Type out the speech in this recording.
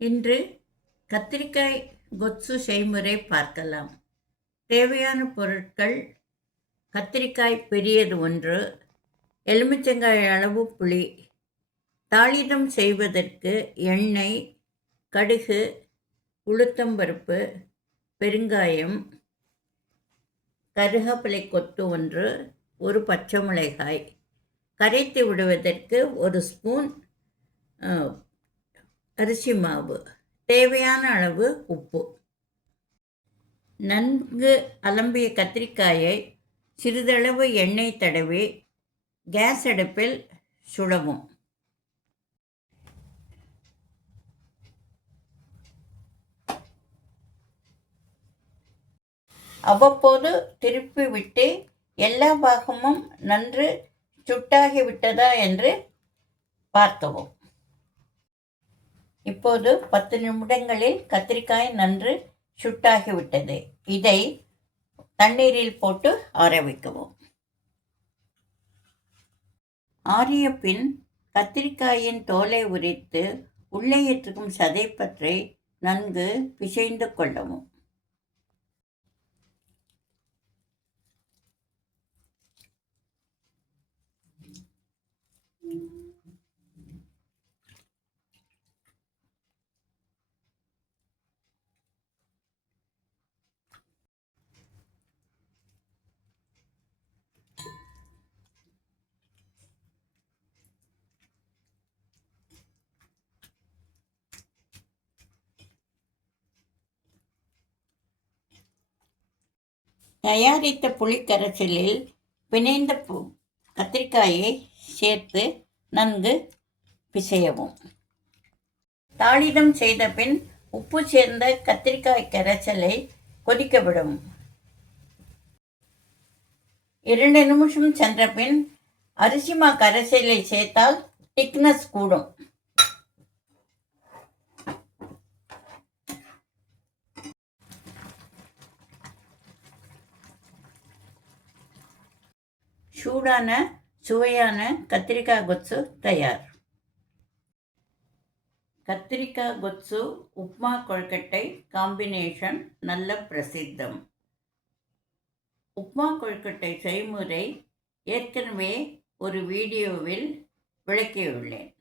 இன்று கத்திரிக்காய் கொத்து செய்முறை பார்க்கலாம். தேவையான பொருட்கள்: கத்திரிக்காய் பெரியது 1, எலுமிச்சங்காய் அளவு புளி. தாளிதம் செய்வதற்கு எண்ணெய், கடுகு, உளுத்தம்பருப்பு, பெருங்காயம், கருவேப்பிலை கொத்து 1, ஒரு பச்சை மிளகாய். கரைத்து விடுவதற்கு 1 ஸ்பூன் அரிசி மாவு, தேவையான அளவு உப்பு. நன்கு அலம்பிய கத்திரிக்காயை சிறிதளவு எண்ணெய் தடவி கேஸ் அடுப்பில் சுடவும். அவ்வப்போது திருப்பி விட்டு எல்லா பாகமும் நன்று சுட்டாகிவிட்டதா என்று பார்க்கவும். இப்போது 10 நிமிடங்களில் கத்திரிக்காய் நன்று சுட்டாகிவிட்டது. இதை தண்ணீரில் போட்டு ஆற வைக்கவும். ஆறிய பின் கத்திரிக்காயின் தோலை உரித்து உள்ளே இருக்கும் சதைப்பற்றை நன்கு பிசைந்து கொள்ளவும். தயாரித்த புளிக்கரைசலில் பிணைந்த கத்திரிக்காயை சேர்த்து நன்கு பிசையவும். தாளிதம் செய்த பின் உப்பு சேர்ந்த கத்திரிக்காய் கரைசலை கொதிக்க விடவும். 2 நிமிஷம் சென்ற பின் அரிசிமா கரைசலை சேர்த்தால் திக்னஸ் கூடும். சூடான சுவையான கத்திரிக்காய் கொத்து தயார். கத்திரிக்காய் கொத்து உப்மா கொழுக்கட்டை காம்பினேஷன் நல்ல பிரசித்தம். உப்மா கொழுக்கட்டை செய்முறை ஏற்கனவே ஒரு வீடியோவில் விளக்கியுள்ளேன்.